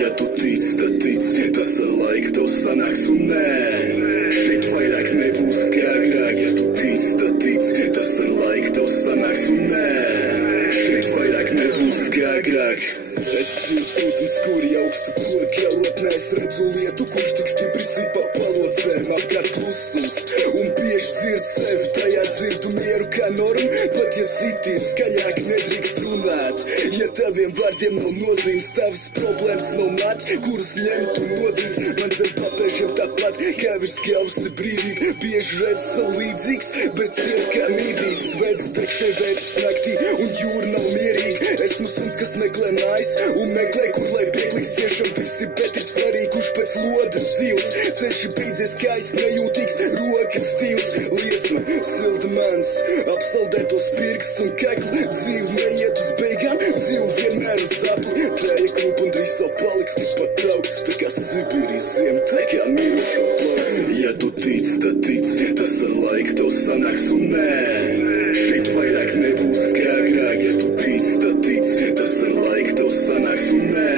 Ja tu tic, tad tic, tas ar laiku tev sanāks un nē. Šeit vairāk nebūs kā agrāk. Ja tu tic, tad tic, tas ar laiku tev sanāks un nē. Šeit vairāk nebūs kā agrāk. Es dzirdu putns, kuri augstu koku galotnē. Es redzu lietu, kurš tik stipri sipā palocēm. Apkārt klusums un bieži dzird sevi. Tajā dzirdu mieru kā normu, pat ja citiem skaļāk nedrīkst runāt. Ja taviem vārdiem nav nozīmes, tavas problēmas nav mati, kuras ņemt un nodīt. Man zem papēžiem tāpat, kā virs galvas ir brīvība. Bieži redz savu līdzīgs, bet ciet kā mīdīs. Svēts tekšai vērts naktī un jūra nav mierīga. Esmu suns, kas meklē mājas un meklē, kur lai pieklīgs ciešam visi, bet ir svarīgi, kurš pēc lodas dzīvs. Ceļš ir beidzies, kā es nejūtīgs, rokas stīvs. Liesma, silda mans, apsaldētos pirksts un kakli. Dzīve neiet uz beigām, dzīve vienmēr uz apli. Tēja klupa un drīz vēl paliks tikpat augsts, tā kā Sibīrijas ziem, tā kā mirušo plauks. Ja tu tic, tad tic, tas ar laiku tev sanāks un nē. Šeit vairāk nebūs kā agrāk. Ja tu tic, tad tic, tas ar laiku tev sanāks un nē.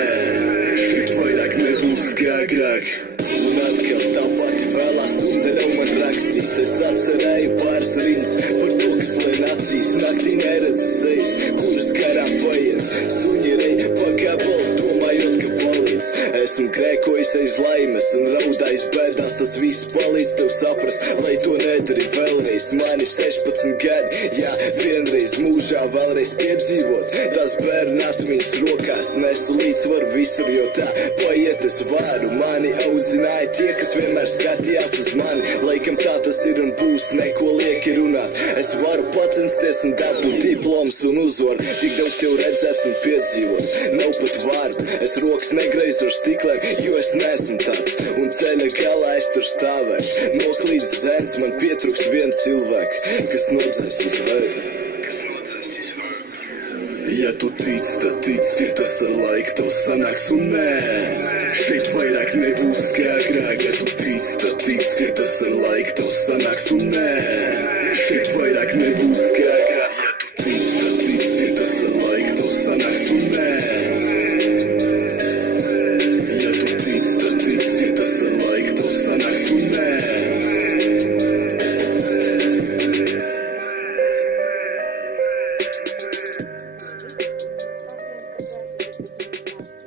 Šeit vairāk nebūs kā agrāk. Un atkal tā pati vēlā stunda ļauj man rakstīt. Es atcerēju pāris rīns par to, kas lien acīs. Naktī neredzu sejas, kuras garām paiet. Suņi rej pa gabalu, domājot, ka palīdz. Esmu grēkojis aiz laimes un raudājis bēdās. Tas viss palīdz tev saprast, lai to nedari vēlreiz. Mani 16 gadi, jā, vienreiz mūžā vēlreiz piedzīvot. Tas bērnu atmiņas rokās nesu līdzsvaru visur, jo tā paiet es varu. Mani audzināja tie, kas vienmēr skatījās uz mani. Laikam tā tas ir un būs, neko lieki runāt. Es varu pacensties un dabūt diploms un uzvaru. Tik daudz jau redzēts un piedzīvots, nav pat vārdu. Es rokas negreizu ar stiklēm, jo es neesmu tāds. Un ceļa galā es tur stāvēšu. Noklīdz zēns, man pietrūkst viens cilvēks, kas nodzēs uz veidu. Ja tu tic, tad tic, tas ar laiku tev sanāks un nē. Šeit vairāk nebūs kā agrāk.